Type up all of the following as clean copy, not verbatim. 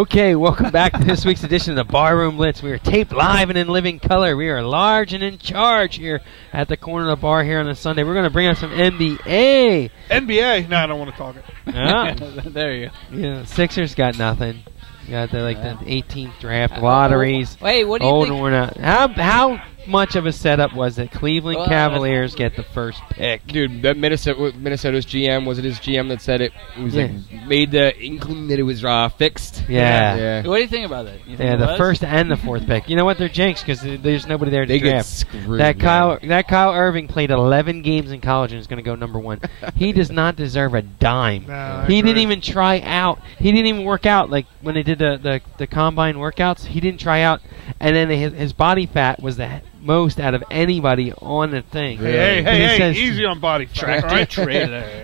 Okay, welcome back to this week's edition of the Barroom Blitz. We are taped live and in living color. We are large and in charge here at the corner of the bar here on a Sunday. We're going to bring up some NBA. NBA? No, I don't want to talk it. Yeah. There you go. Yeah, Sixers got nothing. Got the 18th draft lotteries. Wait, what do you old think? and worn out. How much of a setup was it? Cleveland Cavaliers get the first pick. Dude, that Minnesota's GM, was it his GM that said it? It was like, made the inkling that it was fixed. Yeah. What do you think about that? You think Yeah, it the was? first and the fourth pick. You know what? They're jinxed because there's nobody there to They get draft. screwed. That Kyle Irving played 11 games in college and is going to go number one. He does not deserve a dime. No, He didn't even try out. He didn't even work out. Like when they did the combine workouts, he didn't try out. And then his body fat was the most out of anybody on the thing. Hey, easy on body fat. All right?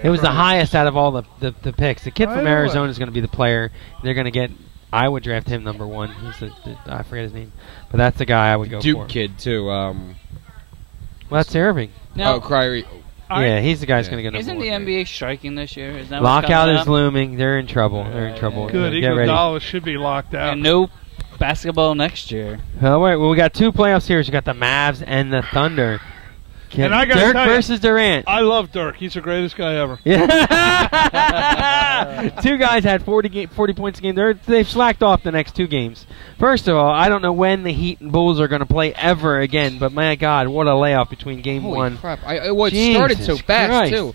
It was the highest out of all the picks. The kid from know Arizona it. is going to be the player. They're going to get. I would draft him number one. He's I forget his name, but that's the guy I would go Duke for. kid too. Well, that's Irving. Now, Kyrie. Yeah, he's the guy who's going to get number isn't one. the NBA striking this year? Is that Lockout what's is coming up? looming. They're in trouble. They're in trouble. Good. Get ready. Iguodala should be locked out. And no basketball next year. All right, well, we got two playoff series. We got the Mavs and the Thunder. And I gotta Dirk tell you, versus Durant. I love Dirk. He's the greatest guy ever. Yeah. Two guys had 40 points a game. They've slacked off the next two games. First of all, I don't know when the Heat and Bulls are going to play ever again, but my God, what a layoff between game Holy one. crap. It started so Jesus fast, Christ. too.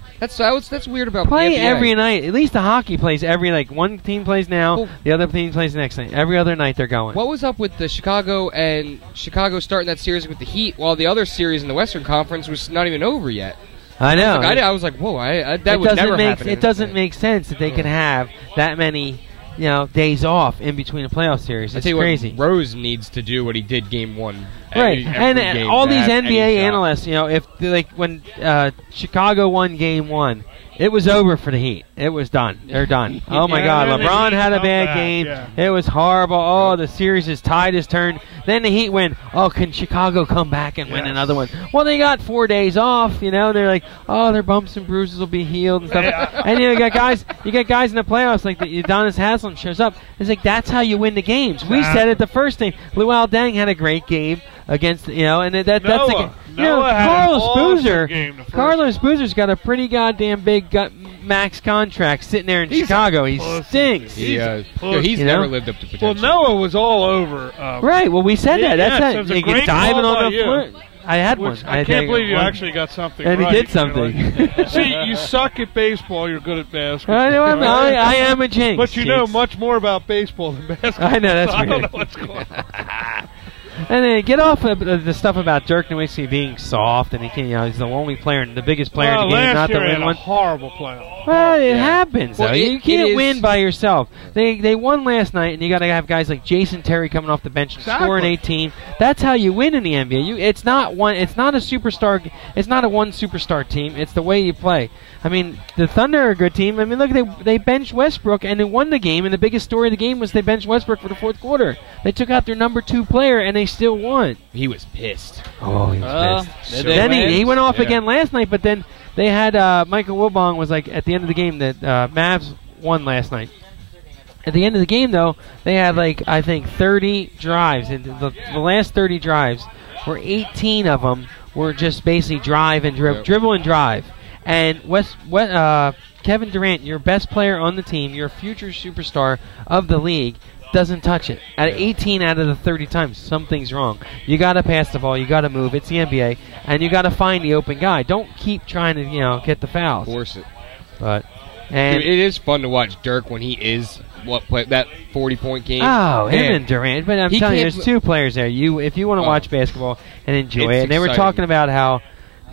That's weird about Play the NBA. every night. At least the hockey plays every night. One team plays now, Well, the other team plays the next night. Every other night they're going. What was up with the Chicago starting that series with the Heat while the other series in the Western Conference was not even over yet? I know. I was like, whoa, that would never happen. It doesn't make sense that they can have that many days off in between a playoff series. It's crazy. What, Rose needs to do what he did game one. Right, every and game all to these have any NBA shot. analysts, if when Chicago won Game 1, it was over for the Heat. It was done. They're done. Oh my Yeah, God, and then the LeBron Heat had a come bad back, game. yeah. It was horrible. Oh, the series is tied his turn. Then the Heat win. Oh, can Chicago come back and win Yes. another one? Well, they got 4 days off. They're like, oh, their bumps and bruises will be healed and stuff. Yeah. And you got guys in the playoffs like Udonis Haslem shows up. It's like that's how you win the games. We said it the first game. Luol Deng had a great game against and that's the Noah had Carlos an awesome Boozer. game the first Carlos Boozer's got a pretty goddamn big max contract sitting there in Chicago. He pussy. stinks. He's never lived up to potential. Well, Noah was all over. Right. Well, we said Yeah, that. That's yes, it. it was a He great diving call by on the you. floor. I had one. I can't believe you actually got something And he right. did something. You're like, see, you suck at baseball. You're good at basketball. I know. I am a jinx. But you know Jinx. much more about baseball than basketball. I know, that's so I don't know weird. what's going on. And then get off of the stuff about Dirk Nowitzki being soft, and he's the only player, the biggest player in the game, last not the year he win had one. a horrible playoff. Well, it happens. Well, though. You it can't is- win by yourself. They won last night, and you got to have guys like Jason Terry coming off the bench and scoring Exactly. 18. That's how you win in the NBA. It's not one. It's not a superstar. It's not a one superstar team. It's the way you play. I mean, the Thunder are a good team. I mean, look, they benched Westbrook and they won the game. And the biggest story of the game was they benched Westbrook for the fourth quarter. They took out their number 2 player and they still won. He was pissed. Oh, he was pissed. Did they Then win? he went off Yeah. again last night, but then they had Michael Wilbon was like at the end of the game that Mavs won last night. At the end of the game, though, they had I think 30 drives, and the last 30 drives were 18 of them were just basically drive and dribble and drive. And Kevin Durant, your best player on the team, your future superstar of the league, doesn't touch it. At 18 out of the 30 times, something's wrong. You got to pass the ball. You got to move. It's the NBA, and you got to find the open guy. Don't keep trying to get the fouls. Force it. But Dude, and it is fun to watch Dirk when he is that 40-point game. oh, him Man. and Durant. But I'm He telling you, can't there's two players there. If you want to watch basketball and enjoy it, It's and they were exciting. talking about how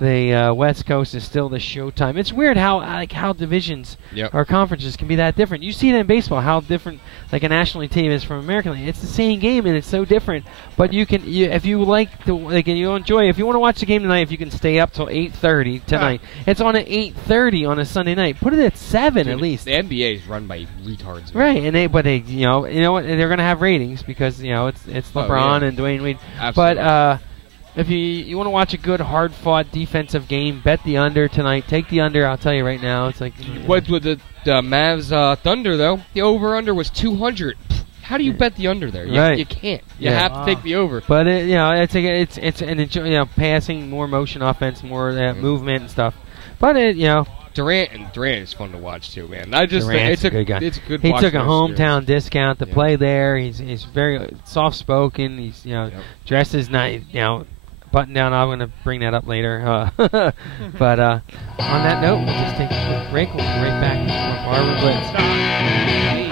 the West Coast is still the showtime. It's weird how divisions or conferences can be that different. You see it in baseball, how different a National League team is from American League. It's the same game and it's so different. But if you like and you enjoy, if you want to watch the game tonight, if you can stay up till 8:30 tonight, it's on at 8:30 on a Sunday night. Put it at 7 Dude, at least. The NBA is run by retards. Right, and they you know what, they're gonna have ratings because it's LeBron and Dwayne Wade. Absolutely. But if you want to watch a good, hard-fought defensive game, bet the under tonight. Take the under. I'll tell you right now. It's like What with the Mavs Thunder though? The over/under was 200. How do you bet the under there? You, Right. you can't. You Yeah. have to take the over. But it's an passing, more motion offense, more movement and stuff. But Durant is fun to watch too, man. I just Durant's it's a a good guy. It's a good. He watch took a for this hometown discount to Yeah. play there. He's very soft spoken. He's dresses nice. Button down. I'm going to bring that up later. But on that note, we'll just take a quick break. We'll be right back with more Marvin Blitz.